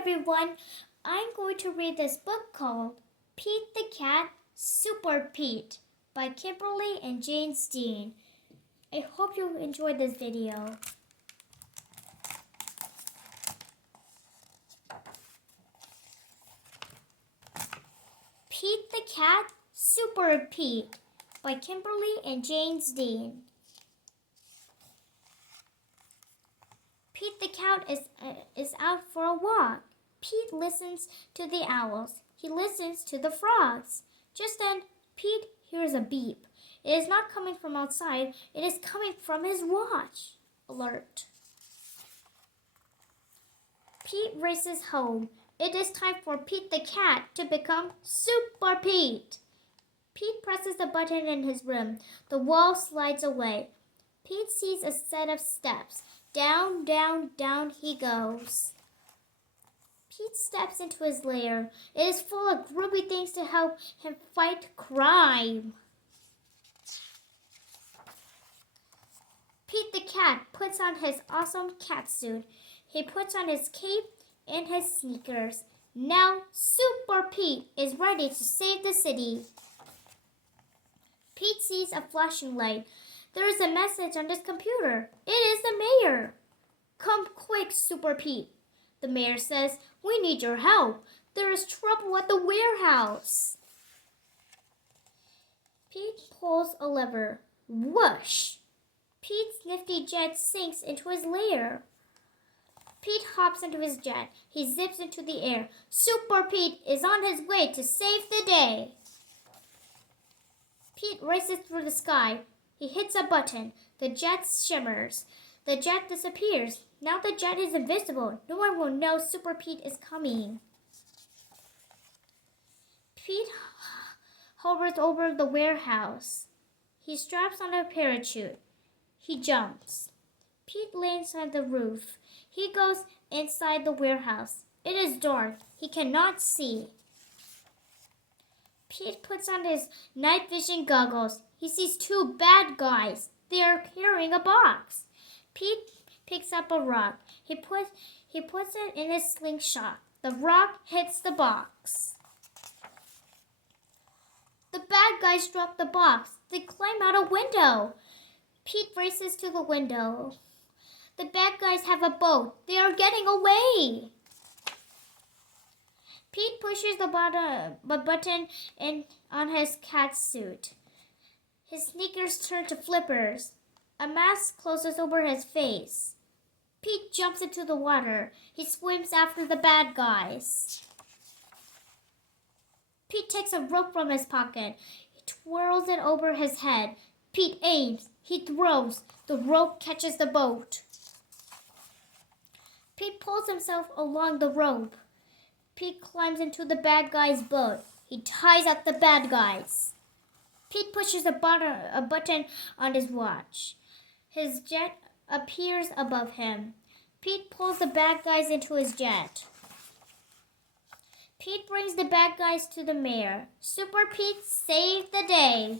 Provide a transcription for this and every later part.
everyone. I'm going to read this book called Pete the Cat, Super Pete by Kimberly and Jane Steen. I hope you enjoyed this video. Pete the Cat, Super Pete by Kimberly and Jane Steen. Pete the cat is out for a walk. Pete listens to the owls. He listens to the frogs. Just then, Pete hears a beep. It is not coming from outside. It is coming from his watch. Alert. Pete races home. It is time for Pete the cat to become Super Pete. Pete presses the button in his room. The wall slides away. Pete sees a set of steps. Down, down, down he goes. Pete steps into his lair. It is full of groovy things to help him fight crime. Pete the cat puts on his awesome cat suit. He puts on his cape and his sneakers. Now Super Pete is ready to save the city. Pete sees a flashing light. There is a message on his computer. It is the mayor. Come quick, Super Pete. The mayor says, we need your help. There is trouble at the warehouse. Pete pulls a lever. Whoosh! Pete's nifty jet sinks into his lair. Pete hops into his jet. He zips into the air. Super Pete is on his way to save the day. Pete races through the sky. He hits a button. The jet shimmers. The jet disappears. Now the jet is invisible. No one will know Super Pete is coming. Pete hovers over the warehouse. He straps on a parachute. He jumps. Pete lands on the roof. He goes inside the warehouse. It is dark. He cannot see. Pete puts on his night vision goggles. He sees two bad guys. They are carrying a box. Pete picks up a rock. He puts it in his slingshot. The rock hits the box. The bad guys drop the box. They climb out a window. Pete races to the window. The bad guys have a boat. They are getting away. Pete pushes the button on his cat suit. His sneakers turn to flippers. A mask closes over his face. Pete jumps into the water. He swims after the bad guys. Pete takes a rope from his pocket. He twirls it over his head. Pete aims. He throws. The rope catches the boat. Pete pulls himself along the rope. Pete climbs into the bad guy's boat. He ties up the bad guys. Pete pushes a button on his watch. His jet appears above him. Pete pulls the bad guys into his jet. Pete brings the bad guys to the mayor. Super Pete saved the day.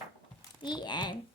The end.